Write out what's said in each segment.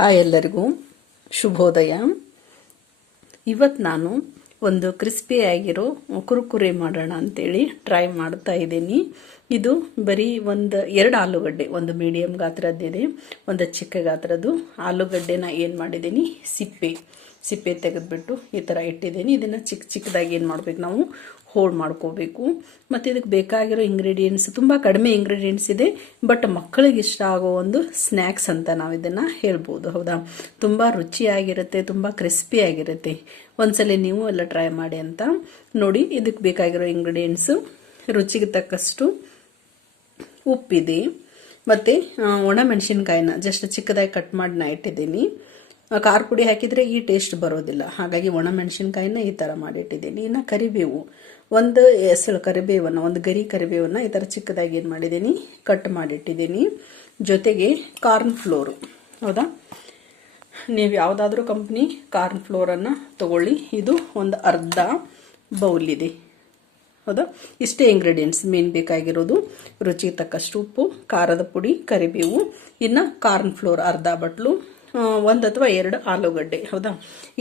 Hi ಎಲ್ಲರಿಗೂ. ಶುಭೋದಯ. ಇವತ್ತು ನಾನು ಒಂದು ಕ್ರಿಸ್ಪಿ ಆಗಿರೋ ಕುರುಕುರೆ ಮಾಡೋಣ ಅಂತೇಳಿ ಟ್ರೈ ಮಾಡ್ತಾ ಇದ್ದೀನಿ. ಇದು ಬರೀ ಒಂದು ಎರಡು ಆಲೂಗಡ್ಡೆ, ಒಂದು ಮೀಡಿಯಮ್ ಗಾತ್ರದ್ದಿದೆ ಒಂದು ಚಿಕ್ಕ ಗಾತ್ರದ್ದು. ಆಲೂಗಡ್ಡೆನ ಏನು ಮಾಡಿದ್ದೀನಿ? ಸಿಪ್ಪೆ ಸಿಪ್ಪೆ ತೆಗೆದುಬಿಟ್ಟು ಈ ಥರ ಇಟ್ಟಿದ್ದೀನಿ. ಇದನ್ನು ಚಿಕ್ಕ ಚಿಕ್ಕದಾಗಿ ಏನು ಮಾಡಬೇಕು ನಾವು? ಹೋಲ್ಡ್ ಮಾಡ್ಕೋಬೇಕು. ಮತ್ತು ಇದಕ್ಕೆ ಬೇಕಾಗಿರೋ ಇಂಗ್ರೀಡಿಯೆಂಟ್ಸ್ ತುಂಬ ಕಡಿಮೆ ಇಂಗ್ರೀಡಿಯೆಂಟ್ಸ್ ಇದೆ ಬಟ್ ಮಕ್ಕಳಿಗೆ ಇಷ್ಟ ಆಗೋ ಒಂದು ಸ್ನ್ಯಾಕ್ಸ್ ಅಂತ ನಾವು ಇದನ್ನು ಹೇಳ್ಬೋದು, ಹೌದಾ? ತುಂಬ ರುಚಿಯಾಗಿರುತ್ತೆ, ತುಂಬ ಕ್ರಿಸ್ಪಿ ಆಗಿರುತ್ತೆ. ಒಂದ್ಸಲ ನೀವು ಎಲ್ಲ ಟ್ರೈ ಮಾಡಿ ಅಂತ ನೋಡಿ ಇದಕ್ಕೆ ಬೇಕಾಗಿರೋ ಇಂಗ್ರೀಡಿಯೆಂಟ್ಸು ರುಚಿಗೆ ತಕ್ಕಷ್ಟು ಉಪ್ಪಿದೆ. ಮತ್ತು ಒಣ ಮೆಣಸಿನ್ಕಾಯಿನ ಜಸ್ಟ್ ಚಿಕ್ಕದಾಗಿ ಕಟ್ ಮಾಡಿ ನಾ ಇಟ್ಟಿದ್ದೀನಿ. ಖಾರ ಪುಡಿ ಹಾಕಿದರೆ ಈ ಟೇಸ್ಟ್ ಬರೋದಿಲ್ಲ. ಹಾಗಾಗಿ ಒಣ ಮೆಣಸಿನಕಾಯಿನ ಈ ಥರ ಮಾಡಿಟ್ಟಿದ್ದೀನಿ ಇನ್ನು ಕರಿಬೇವು, ಒಂದು ಎಸಳು ಕರಿಬೇವನ್ನು, ಒಂದು ಗರಿ ಕರಿಬೇವನ್ನು ಈ ಥರ ಚಿಕ್ಕದಾಗಿ ಏನು ಮಾಡಿದ್ದೀನಿ ಕಟ್ ಮಾಡಿಟ್ಟಿದ್ದೀನಿ ಜೊತೆಗೆ ಕಾರ್ನ್ ಫ್ಲೋರು, ಹೌದಾ? ನೀವು ಯಾವುದಾದ್ರೂ ಕಂಪ್ನಿ ಕಾರ್ನ್ ಫ್ಲೋರನ್ನು ತಗೊಳ್ಳಿ. ಇದು ಒಂದು ಅರ್ಧ ಬೌಲಿದೆ ಹೌದಾ? ಇಷ್ಟೇ ಇಂಗ್ರೀಡಿಯೆಂಟ್ಸ್ ಮೇನ್ ಬೇಕಾಗಿರೋದು ರುಚಿಗೆ ತಕ್ಕಷ್ಟು ಉಪ್ಪು, ಖಾರದ ಪುಡಿ, ಕರಿಬೇವು, ಇನ್ನು ಕಾರ್ನ್ ಫ್ಲೋರ್ ಅರ್ಧ ಬಟ್ಲು ಒಂದು ಅಥವಾ ಎರಡು ಆಲೂಗಡ್ಡೆ, ಹೌದಾ?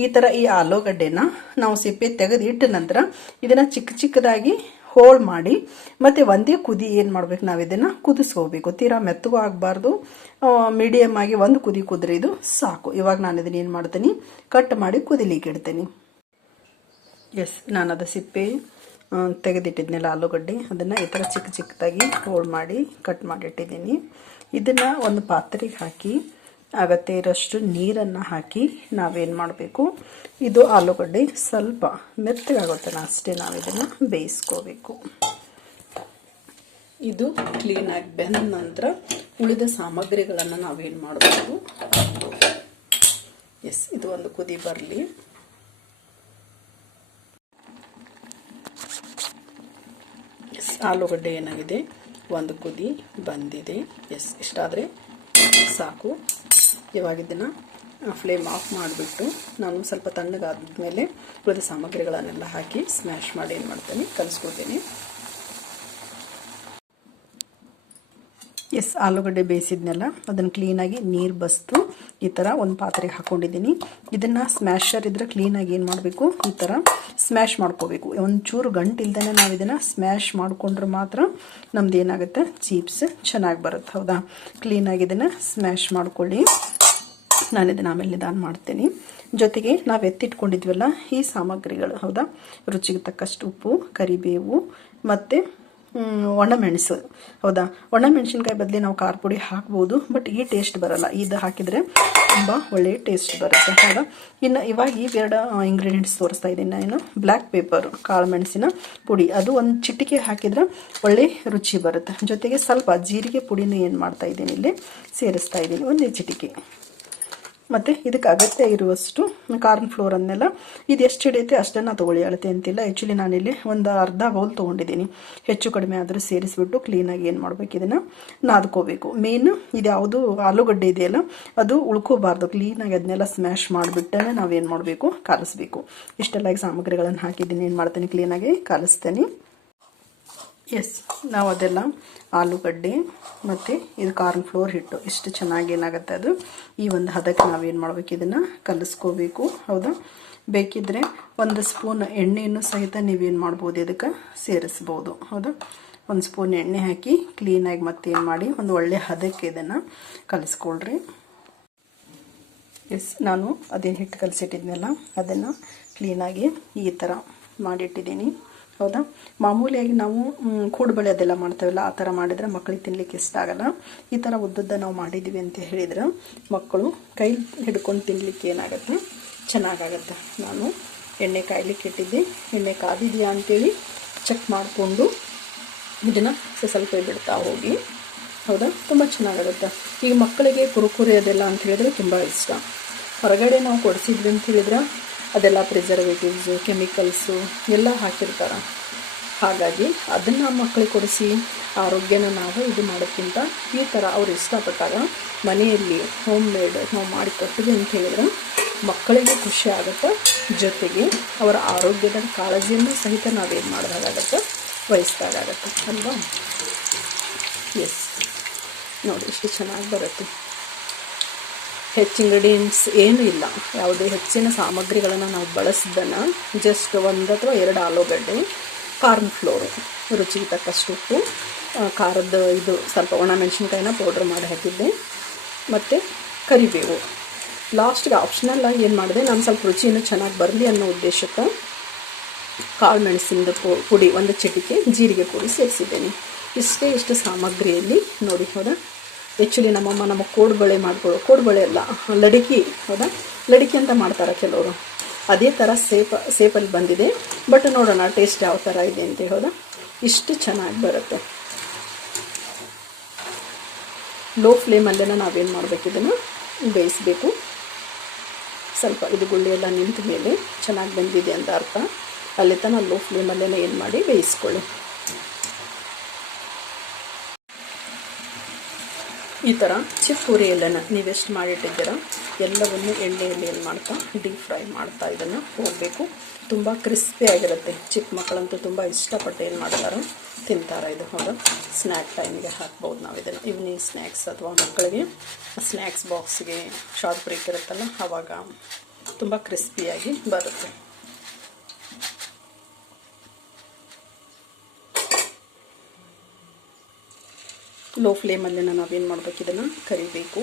ಈ ಥರ ಈ ಆಲೂಗಡ್ಡೆನ ನಾವು ಸಿಪ್ಪೆ ತೆಗೆದು ಇಟ್ಟ ನಂತರ ಇದನ್ನು ಚಿಕ್ಕ ಚಿಕ್ಕದಾಗಿ ಹೋಳ್ ಮಾಡಿ, ಮತ್ತು ಒಂದೇ ಕುದಿ ಏನು ಮಾಡ್ಬೇಕು ನಾವು ಇದನ್ನು? ಕುದಿಸ್ಕೋಬೇಕು. ತೀರಾ ಮೆತ್ತಗೂ ಆಗಬಾರ್ದು. ಮೀಡಿಯಮ್ ಆಗಿ ಒಂದು ಕುದಿ ಕುದ್ರೆ ಇದು ಸಾಕು. ಇವಾಗ ನಾನು ಇದನ್ನು ಏನು ಮಾಡ್ತೀನಿ? ಕಟ್ ಮಾಡಿ ಕುದಿಲಿಕ್ಕೆ ಇಡ್ತೀನಿ. ಎಸ್ ನಾನು ಅದು ಸಿಪ್ಪೆ ತೆಗೆದಿಟ್ಟಿದ್ನಲ್ಲ ಆಲೂಗಡ್ಡೆ, ಅದನ್ನು ಈ ಥರ ಚಿಕ್ಕ ಚಿಕ್ಕದಾಗಿ ಹೋಳ್ ಮಾಡಿ ಕಟ್ ಮಾಡಿಟ್ಟಿದ್ದೀನಿ. ಇದನ್ನು ಒಂದು ಪಾತ್ರೆಗೆ ಹಾಕಿ, ಅಗತ್ಯ ಇರೋಷ್ಟು ನೀರನ್ನು ಹಾಕಿ ನಾವೇನು ಮಾಡಬೇಕು, ಇದು ಆಲೂಗಡ್ಡೆ ಸ್ವಲ್ಪ ಮೆತ್ತಗಾಗುತ್ತೆ ಅಷ್ಟೇ ನಾವು ಇದನ್ನು ಬೇಯಿಸ್ಕೋಬೇಕು. ಇದು ಕ್ಲೀನಾಗಿ ಬೆಂದ ನಂತರ ಉಳಿದ ಸಾಮಗ್ರಿಗಳನ್ನು ನಾವೇನು ಮಾಡಬೇಕು? ಎಸ್ ಇದು ಒಂದು ಕುದಿ ಬರಲಿ ಎಸ್ ಆಲೂಗಡ್ಡೆ ಏನಾಗಿದೆ? ಒಂದು ಕುದಿ ಬಂದಿದೆ. ಎಸ್ ಇಷ್ಟಾದರೆ ಸಾಕು. ಇವಾಗಿದ್ದನ್ನು ಫ್ಲೇಮ್ ಆಫ್ ಮಾಡಿಬಿಟ್ಟು ನಾನು ಸ್ವಲ್ಪ ತಣ್ಣಗಾದ ಮೇಲೆ ಉಳಿದ ಸಾಮಗ್ರಿಗಳನ್ನೆಲ್ಲ ಹಾಕಿ ಸ್ಮ್ಯಾಶ್ ಮಾಡಿ ಏನು ಮಾಡ್ತೀನಿ ಕಲಿಸ್ಕೊತೀನಿ ಎಸ್ ಆಲೂಗಡ್ಡೆ ಬೇಯಿಸಿದ್ನೆಲ್ಲ, ಅದನ್ನು ಕ್ಲೀನಾಗಿ ನೀರು ಬಸ್ದು ಈ ಥರ ಒಂದು ಪಾತ್ರೆಗೆ ಹಾಕ್ಕೊಂಡಿದ್ದೀನಿ ಇದನ್ನು ಸ್ಮ್ಯಾಶರ್ ಇದ್ರೆ ಕ್ಲೀನಾಗಿ ಏನು ಮಾಡಬೇಕು? ಈ ಥರ ಸ್ಮ್ಯಾಶ್ ಮಾಡ್ಕೋಬೇಕು. ಒಂಚೂರು ಗಂಟು ಇಲ್ದೇ ನಾವು ಇದನ್ನು ಸ್ಮ್ಯಾಶ್ ಮಾಡಿಕೊಂಡ್ರೆ ಮಾತ್ರ ನಮ್ದು ಏನಾಗುತ್ತೆ? ಚೀಪ್ಸ್ ಚೆನ್ನಾಗಿ ಬರುತ್ತೆ, ಹೌದಾ? ಕ್ಲೀನಾಗಿ ಇದನ್ನು ಸ್ಮ್ಯಾಶ್ ಮಾಡ್ಕೊಳ್ಳಿ. ನಾನು ಇದನ್ನು ಆಮೇಲೆ ನಿಧಾನ ಮಾಡ್ತೀನಿ. ಜೊತೆಗೆ ನಾವು ಎತ್ತಿಟ್ಕೊಂಡಿದ್ವಲ್ಲ ಈ ಸಾಮಗ್ರಿಗಳು, ಹೌದಾ? ರುಚಿಗೆ ತಕ್ಕಷ್ಟು ಉಪ್ಪು, ಕರಿಬೇವು, ಮತ್ತು ಒಣಮೆಣಸು. ಹೌದಾ? ಒಣಮೆಣಸಿನ್ಕಾಯಿ ಬದಲಿ ನಾವು ಖಾರ ಪುಡಿ ಹಾಕ್ಬೋದು ಬಟ್ ಈ ಟೇಸ್ಟ್ ಬರಲ್ಲ. ಇದು ಹಾಕಿದರೆ ತುಂಬ ಒಳ್ಳೆಯ ಟೇಸ್ಟ್ ಬರುತ್ತೆ, ಹೌದಾ? ಇನ್ನು ಇವಾಗ ಇವೆರಡು ಇಂಗ್ರೀಡಿಯೆಂಟ್ಸ್ ತೋರಿಸ್ತಾ ಇದ್ದೀನಿ ನಾನು. ಬ್ಲ್ಯಾಕ್ ಪೇಪರ್ ಕಾಳು ಮೆಣಸಿನ ಪುಡಿ. ಅದು ಒಂದು ಚಿಟಿಕೆ ಹಾಕಿದ್ರೆ ಒಳ್ಳೆ ರುಚಿ ಬರುತ್ತೆ. ಜೊತೆಗೆ ಸ್ವಲ್ಪ ಜೀರಿಗೆ ಪುಡಿನ ಏನು ಮಾಡ್ತಾ ಇದ್ದೀನಿ ಇಲ್ಲಿ, ಸೇರಿಸ್ತಾ ಇದ್ದೀನಿ, ಒಂದೇ ಚಿಟಿಕೆ. ಮತ್ತು ಇದಕ್ಕೆ ಅಗತ್ಯ ಇರುವಷ್ಟು ಕಾರ್ನ್ ಫ್ಲೋರನ್ನೆಲ್ಲ ಇದು ಎಷ್ಟು ಹಿಡಿಯುತ್ತೆ ಅಷ್ಟನ್ನು ತೊಗೊಳ್ಳಿ ಅಳತೆ ಅಂತಿಲ್ಲ. ಆ್ಯಕ್ಚುಲಿ ನಾನಿಲ್ಲಿ ಒಂದು ಅರ್ಧ ಬೌಲ್ ತೊಗೊಂಡಿದ್ದೀನಿ. ಹೆಚ್ಚು ಕಡಿಮೆ ಆದರೂ ಸೇರಿಸ್ಬಿಟ್ಟು ಕ್ಲೀನಾಗಿ ಏನು ಮಾಡಬೇಕು ಇದನ್ನು ನಾದ್ಕೋಬೇಕು. ಮೇನ್ ಇದು ಯಾವುದು ಆಲೂಗಡ್ಡೆ ಇದೆಯಲ್ಲ, ಅದು ಉಳ್ಕೋಬಾರ್ದು. ಕ್ಲೀನಾಗಿ ಅದನ್ನೆಲ್ಲ ಸ್ಮ್ಯಾಶ್ ಮಾಡಿಬಿಟ್ಟೇ ನಾವೇನು ಮಾಡಬೇಕು? ಕಾಲಿಸ್ಬೇಕು. ಇಷ್ಟೆಲ್ಲ ಸಾಮಗ್ರಿಗಳನ್ನು ಹಾಕಿದ್ದೀನಿ. ಏನು ಮಾಡ್ತೀನಿ? ಕ್ಲೀನಾಗಿ ಕಾಲಿಸ್ತೀನಿ. ಎಸ್ ನಾವು ಅದೆಲ್ಲ ಆಲೂಗಡ್ಡೆ ಮತ್ತು ಇದು ಕಾರ್ನ್ ಫ್ಲೋರ್ ಹಿಟ್ಟು. ಇಷ್ಟು ಚೆನ್ನಾಗಿ ಏನಾಗುತ್ತೆ ಅದು? ಈ ಒಂದು ಹದಕ್ಕೆ ನಾವೇನು ಮಾಡಬೇಕು? ಇದನ್ನು ಕಲಿಸ್ಕೋಬೇಕು. ಹೌದಾ? ಬೇಕಿದ್ದರೆ ಒಂದು ಸ್ಪೂನ್ ಎಣ್ಣೆಯನ್ನು ಸಹಿತ ನೀವೇನು ಮಾಡ್ಬೋದು? ಇದಕ್ಕೆ ಸೇರಿಸ್ಬೋದು. ಹೌದಾ? ಒಂದು ಸ್ಪೂನ್ ಎಣ್ಣೆ ಹಾಕಿ ಕ್ಲೀನಾಗಿ ಮತ್ತೇನು ಮಾಡಿ ಒಂದು ಒಳ್ಳೆ ಹದಕ್ಕೆ ಇದನ್ನು ಕಲಿಸ್ಕೊಳ್ರಿ. ಎಸ್ ನಾನು ಅದೇನು ಹಿಟ್ಟು ಕಲಿಸಿಟ್ಟಿದ್ನಲ್ಲ, ಅದನ್ನು ಕ್ಲೀನಾಗಿ ಈ ಥರ ಮಾಡಿಟ್ಟಿದ್ದೀನಿ. ಹೌದಾ? ಮಾಮೂಲಿಯಾಗಿ ನಾವು ಕೂಡುಬಳೆ ಅದೆಲ್ಲ ಮಾಡ್ತೇವಲ್ಲ, ಆ ಥರ ಮಾಡಿದರೆ ಮಕ್ಕಳಿಗೆ ತಿನ್ಲಿಕ್ಕೆ ಇಷ್ಟ ಆಗಲ್ಲ. ಈ ಥರ ಉದ್ದುದ್ದ ನಾವು ಮಾಡಿದ್ದೀವಿ ಅಂತ ಹೇಳಿದ್ರೆ ಮಕ್ಕಳು ಕೈ ಹಿಡ್ಕೊಂಡು ತಿನ್ನಲಿಕ್ಕೆ ಏನಾಗುತ್ತೆ? ಚೆನ್ನಾಗಾಗತ್ತೆ. ನಾನು ಎಣ್ಣೆ ಕಾಯ್ಲಿಕ್ಕೆ ಇಟ್ಟಿದ್ದೆ. ಎಣ್ಣೆ ಕಾದಿದೆಯಾ ಅಂತೇಳಿ ಚೆಕ್ ಮಾಡಿಕೊಂಡು ಇದನ್ನು ಸ್ವಲ್ಪ ಬಿಡ್ತಾ ಹೋಗಿ. ಹೌದಾ? ತುಂಬ ಚೆನ್ನಾಗಿರುತ್ತೆ ಈಗ ಮಕ್ಕಳಿಗೆ ಕುರುಕುರಿ ಅದೆಲ್ಲ ಅಂತ ಹೇಳಿದ್ರೆ ತುಂಬ ಇಷ್ಟ. ಹೊರಗಡೆ ನಾವು ಕೊಡಿಸಿದ್ವಿ ಅಂತ ಹೇಳಿದ್ರೆ ಅದೆಲ್ಲ ಪ್ರಿಸರ್ವೇಟಿವ್ಸು, ಕೆಮಿಕಲ್ಸು ಎಲ್ಲ ಹಾಕಿರ್ತಾರೆ. ಹಾಗಾಗಿ ಅದನ್ನು ಮಕ್ಕಳಿಗೆ ಕೊಡಿಸಿ ಆರೋಗ್ಯನ ನಾವು ಇದು ಮಾಡೋಕ್ಕಿಂತ ಈ ಥರ ಅವ್ರು ಇಷ್ಟಪಟ್ಟಾಗ ಮನೆಯಲ್ಲಿ ಹೋಮ್ ಮೇಡ್ ನಾವು ಮಾಡಿ ಅಂತ ಹೇಳಿದ್ರೆ ಮಕ್ಕಳಿಗೆ ಖುಷಿ ಆಗುತ್ತೆ. ಜೊತೆಗೆ ಅವರ ಆರೋಗ್ಯದ ಕಾಳಜಿಯನ್ನು ಸಹಿತ ನಾವೇನು ಮಾಡಿದಾಗತ್ತೆ ವಹಿಸ್ದಾಗತ್ತೆ ಅಲ್ವಾ? ಎಸ್ ನೋಡಿ ಇಷ್ಟು ಚೆನ್ನಾಗಿ ಬರುತ್ತೆ. ಹೆಚ್ಚು ಇಂಗ್ರೀಡಿಯೆಂಟ್ಸ್ ಏನೂ ಇಲ್ಲ. ಯಾವುದೇ ಹೆಚ್ಚಿನ ಸಾಮಗ್ರಿಗಳನ್ನು ನಾವು ಬಳಸಿದ್ದನ್ನು ಜಸ್ಟ್ ಒಂದು ಅಥವಾ ಎರಡು ಆಲೂಗಡ್ಡೆ, ಕಾರ್ನ್ ಫ್ಲೋರು, ರುಚಿಗೆ ತಕ್ಕಷ್ಟು ಉಪ್ಪು ಖಾರದ ಇದು ಸ್ವಲ್ಪ ಒಣ ಮೆಣಸಿನ್ಕಾಯಿನ ಪೌಡ್ರ್ ಮಾಡಿ ಹಾಕಿದ್ದೆ. ಮತ್ತು ಕರಿಬೇವು. ಲಾಸ್ಟ್ಗೆ ಆಪ್ಷನಲ್ ಆಗಿ ಏನು ಮಾಡಿದೆ, ನಾನು ಸ್ವಲ್ಪ ರುಚಿಯನ್ನು ಚೆನ್ನಾಗಿ ಬರಲಿ ಅನ್ನೋ ಉದ್ದೇಶಕ್ಕೆ ಕಾಳು ಮೆಣಸಿನದು ಪುಡಿ, ಒಂದು ಚಿಟಿಕೆ, ಜೀರಿಗೆ ಪುಡಿ ಸೇರಿಸಿದ್ದೇನೆ. ಇಷ್ಟೇ ಇಷ್ಟು ಸಾಮಗ್ರಿಯಲ್ಲಿ ನೋಡಿ, ಹೌದಾ? ಆ್ಯಕ್ಚುಲಿ ನಮ್ಮಮ್ಮ ನಮಗೆ ಕೋಡ್ಬಳೆ ಮಾಡ್ಕೊಳ್ಳೋ ಕೋಡ್ಬಳೆ ಅಲ್ಲ, ಲಡಿಕಿ ಹೌದಾ? ಲಡಿಕಿ ಅಂತ ಮಾಡ್ತಾರೆ ಕೆಲವರು. ಅದೇ ಥರ ಸೇಪ, ಸೇಪಲ್ಲಿ ಬಂದಿದೆ. ಬಟ್ ನೋಡೋಣ ಟೇಸ್ಟ್ ಯಾವ ಥರ ಇದೆ ಅಂತ ಹೌದಾ? ಇಷ್ಟು ಚೆನ್ನಾಗಿ ಬರುತ್ತೆ. ಲೋ ಫ್ಲೇಮಲ್ಲೇನ ನಾವೇನು ಮಾಡಬೇಕು ಇದನ್ನು? ಬೇಯಿಸಬೇಕು. ಸ್ವಲ್ಪ ಇದು ಗುಳ್ಳಿ ಎಲ್ಲ ನಿಂತ ಮೇಲೆ ಚೆನ್ನಾಗಿ ಬಂದಿದೆ ಅಂತ ಅರ್ಥ. ಅಲ್ಲಿ ತನಕ ಲೋ ಫ್ಲೇಮಲ್ಲೇ ಏನು ಮಾಡಿ ಬೇಯಿಸ್ಕೊಳ್ಳಿ. ಈ ಥರ ಚಿಕ್ಕ ಪೂರಿ ಎಲ್ಲನ ನೀವೆಷ್ಟು ಮಾಡಿಟ್ಟಿದ್ದೀರ? ಎಲ್ಲವನ್ನು ಎಣ್ಣೆಯಲ್ಲಿ ಏನು ಮಾಡ್ತಾ ಡೀಪ್ ಫ್ರೈ ಮಾಡ್ತಾ ಇದನ್ನು ಹೋಗಬೇಕು. ತುಂಬ ಕ್ರಿಸ್ಪಿ ಆಗಿರುತ್ತೆ. ಚಿಕ್ಕ ಮಕ್ಕಳಂತೂ ತುಂಬ ಇಷ್ಟಪಟ್ಟು ಏನು ಮಾಡ್ತಾರೆ? ತಿಂತಾರೆ ಇದು. ಹೌದಾ. ಸ್ನ್ಯಾಕ್ ಟೈಮ್ಗೆ ಹಾಕ್ಬೋದು ನಾವು ಇದನ್ನು. ಈವ್ನಿಂಗ್ ಸ್ನ್ಯಾಕ್ಸ್ ಅಥವಾ ಮಕ್ಕಳಿಗೆ ಸ್ನ್ಯಾಕ್ಸ್ ಬಾಕ್ಸ್ಗೆ ಶಾರ್ಟ್ ಬ್ರೇಕ್ ಇರುತ್ತಲ್ಲ ಆವಾಗ ತುಂಬ ಕ್ರಿಸ್ಪಿಯಾಗಿ ಬರುತ್ತೆ. ಲೋ ಫ್ಲೇಮಲ್ಲಿ ನಾವೇನು ಮಾಡಬೇಕು? ಇದನ್ನು ಕರಿಬೇಕು.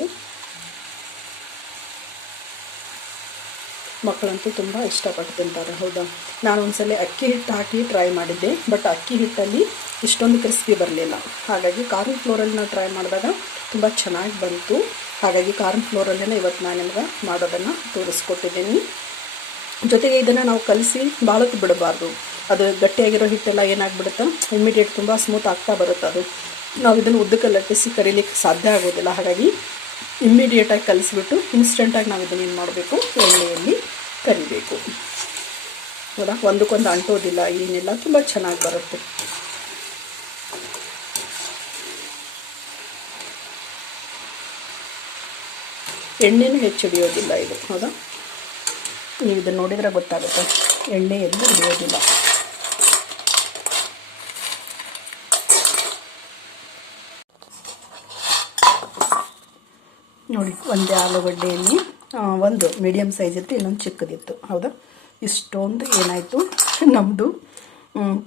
ಮಕ್ಕಳಂತೂ ತುಂಬ ಇಷ್ಟಪಟ್ಟು ತಿಂತಾರೆ ಹೌದಾ? ನಾನು ಒಂದ್ಸಲ ಅಕ್ಕಿ ಹಿಟ್ಟು ಹಾಕಿ ಟ್ರೈ ಮಾಡಿದ್ದೆ ಬಟ್ ಅಕ್ಕಿ ಹಿಟ್ಟಲ್ಲಿ ಇಷ್ಟೊಂದು ಕ್ರಿಸ್ಪಿ ಬರಲಿಲ್ಲ. ಹಾಗಾಗಿ ಕಾರ್ನ್ ಫ್ಲೋರಲ್ಲಿ ನಾನು ಟ್ರೈ ಮಾಡಿದಾಗ ತುಂಬ ಚೆನ್ನಾಗಿ ಬಂತು. ಹಾಗಾಗಿ ಕಾರ್ನ್ ಫ್ಲೋರಲ್ಲೇ ಇವತ್ತು ನಾನು ನಿಮ್ಗೆ ಮಾಡೋದನ್ನು ತೋರಿಸ್ಕೊಟ್ಟಿದ್ದೀನಿ. ಜೊತೆಗೆ ಇದನ್ನು ನಾವು ಕಲಿಸಿ ಬಾಳಕ್ಕೆ ಬಿಡಬಾರ್ದು. ಅದು ಗಟ್ಟಿಯಾಗಿರೋ ಹಿಟ್ಟೆಲ್ಲ ಏನಾಗ್ಬಿಡುತ್ತೆ? ಇಮಿಡಿಯೇಟ್ ತುಂಬ ಸ್ಮೂತ್ ಆಗ್ತಾ ಬರುತ್ತೆ ಅದು ನಾವು ಇದನ್ನು ಉದ್ದಕ್ಕೆ ಲಟ್ಟಿಸಿ ಕರೀಲಿಕ್ಕೆ ಸಾಧ್ಯ ಆಗೋದಿಲ್ಲ. ಹಾಗಾಗಿ ಇಮ್ಮಿಡಿಯೇಟಾಗಿ ಕಲಿಸ್ಬಿಟ್ಟು ಇನ್ಸ್ಟೆಂಟಾಗಿ ನಾವು ಇದನ್ನು ಏನು ಮಾಡಬೇಕು? ಎಣ್ಣೆಯಲ್ಲಿ ಕರಿಬೇಕು. ಹೌದಾ ಒಂದಕ್ಕೊಂದು ಅಂಟೋದಿಲ್ಲ, ಏನಿಲ್ಲ, ತುಂಬ ಚೆನ್ನಾಗಿ ಬರುತ್ತೆ. ಎಣ್ಣೆನೂ ಹೆಚ್ಚು ಹಿಡಿಯೋದಿಲ್ಲ ಇದು, ಹೌದಾ? ನೀವು ಇದನ್ನು ನೋಡಿದರೆ ಗೊತ್ತಾಗುತ್ತೆ. ಎಣ್ಣೆ ಎಲ್ಲೂ ಹಿಡಿಯೋದಿಲ್ಲ. ನೋಡಿ, ಒಂದೇ ಆಲೂಗಡ್ಡೆಯಲ್ಲಿ ಒಂದು ಮೀಡಿಯಮ್ ಸೈಜ್ ಇತ್ತು, ಇನ್ನೊಂದು ಚಿಕ್ಕದಿತ್ತು. ಹೌದಾ? ಇಷ್ಟೊಂದು ಏನಾಯಿತು? ನಮ್ಮದು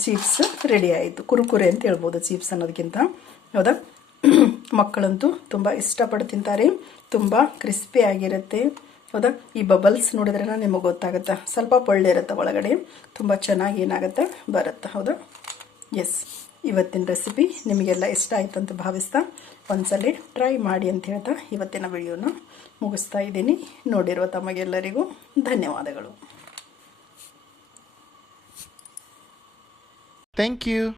ಚೀಪ್ಸ್ ರೆಡಿ ಆಯಿತು. ಕುರುಕುರೆ ಅಂತ ಹೇಳ್ಬೋದು ಚೀಪ್ಸ್ ಅನ್ನೋದಕ್ಕಿಂತ ಹೌದಾ? ಮಕ್ಕಳಂತೂ ತುಂಬ ಇಷ್ಟಪಟ್ಟು ತಿಂತಾರೆ. ತುಂಬ ಕ್ರಿಸ್ಪಿ ಆಗಿರುತ್ತೆ. ಹೌದಾ? ಈ ಬಬಲ್ಸ್ ನೋಡಿದ್ರೆ ನಿಮಗೆ ಗೊತ್ತಾಗುತ್ತೆ? ಸ್ವಲ್ಪ ಪೊಳ್ಳೆ ಇರುತ್ತೆ ಒಳಗಡೆ. ತುಂಬ ಚೆನ್ನಾಗಿ ಏನಾಗುತ್ತೆ? ಬರುತ್ತೆ. ಹೌದಾ? ಎಸ್ ಇವತ್ತಿನ ರೆಸಿಪಿ ನಿಮಗೆಲ್ಲ ಇಷ್ಟ ಆಯಿತು ಅಂತ ಭಾವಿಸ್ತಾ ಒಂದ್ಸಲ ಟ್ರೈ ಮಾಡಿ ಅಂತ ಹೇಳ್ತಾ ಇವತ್ತಿನ ವಿಡಿಯೋನ ಮುಗಿಸ್ತಾ ಇದ್ದೀನಿ ನೋಡಿರುವ ತಮಗೆಲ್ಲರಿಗೂ ಧನ್ಯವಾದಗಳು ಥ್ಯಾಂಕ್ you.